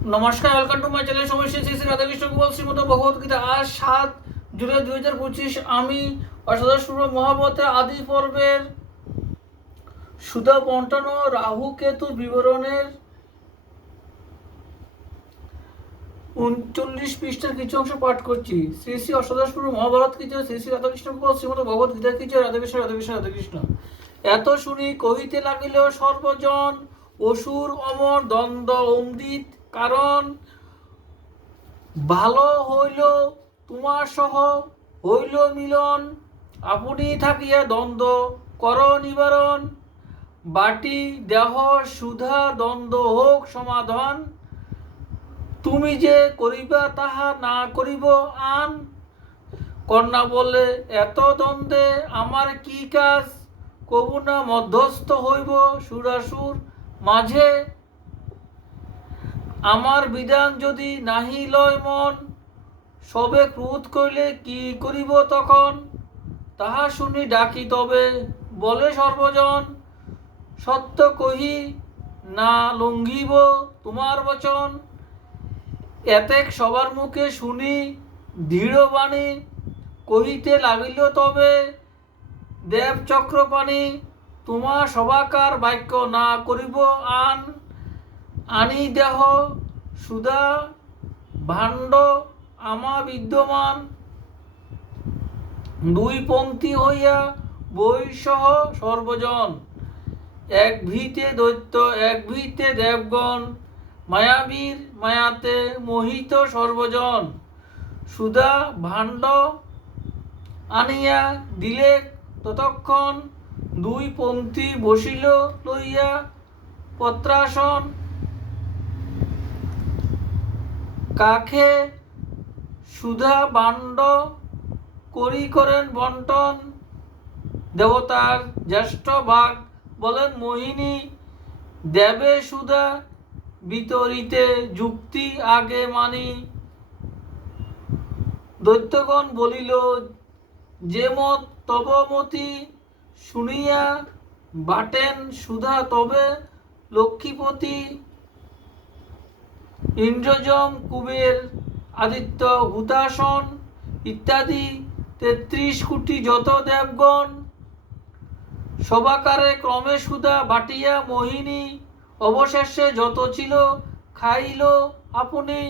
নমস্কার, welcome to my channel. সমস্যা শ্রী শ্রী রাধাকৃষ্ণ গোপাল শ্রীমদ ভগবত গীতা। আজ 7 জুলাই 2025 আমি অষ্টাদশ পূর্ব মহাভারতের আদি পর্বের সুধা বন্টন ও রাহু কেতু বিবরণের 39 পৃষ্ঠার কিছু অংশ পাঠ করছি। শ্রী শ্রী অষ্টাদশ পূর্ব মহাভারত কি জয়, শ্রী শ্রী রাধাকৃষ্ণ গোপাল শ্রীমদ ভগবত গীতা কি জয়। রাধাকৃষ্ণ রাধাকৃষ্ণ রাধাকৃষ্ণ। এত শুনি কহিতে লাগিল সর্বজন, অসুর অমর দ্বন্দ্ব অমৃত কারণ। ভালো হইল তোমার সহ হইল মিলন, আপনি থাকিয়া দ্বন্দ্ব কর নিবারণ। বাটি দেহ সুধা দ্বন্দ্ব হোক সমাধান, তুমি যে করিবা তাহা না করিব আন। কন্যা বলে এত দ্বন্দ্বে আমার কি কাজ, কবু না মধ্যস্থ হইব সুরাসুর মাঝে। আমার বিধান যদি নাহি লয় মন, সবে ক্রোধ করিলে কি করিব তখন। তাহা শুনি ডাকি তবে বলে সর্বজন, সত্য কহি না লঙ্ঘিব তোমার বচন। এতেক সবার মুখে শুনি দৃঢ় বাণী, কহিতে লাগিল তবে দেব চক্রপাণি। তোমার সবাকার বাক্য না করিব আন, আনি দেহ সুধা ভাণ্ড আমা বিদ্যমান। দুই পংক্তি হইয়া বৈসহ সর্বজন, এক ভিতে দৈত্য এক ভিতে দেবগণ। মায়াবীর মায়াতে মোহিত সর্বজন, সুধা ভাণ্ড আনিয়া দিলে ততক্ষণ। দুই পংক্তি বসিল লইয়া পত্রাসন, কাখে সুধা ভাণ্ড করি করেন বন্টন। দেবতার জ্যেষ্ঠ ভাগ বলেন মোহিনী, দেবে সুধা বিতরিতে যুক্তি আগে মানি। দৈত্যগণ বলিল যে মত তব মতি, শুনিয়া বাটেন সুধা তবে লক্ষ্মীপতি। ইন্দ্রযম কুবের আদিত্য হুতাসন ইত্যাদি 33 কোটি যত দেবগণ, সবাকারে ক্রমে সুধা বাটিয়া মোহিনী। অবশেষে যত ছিল খাইল আপনি,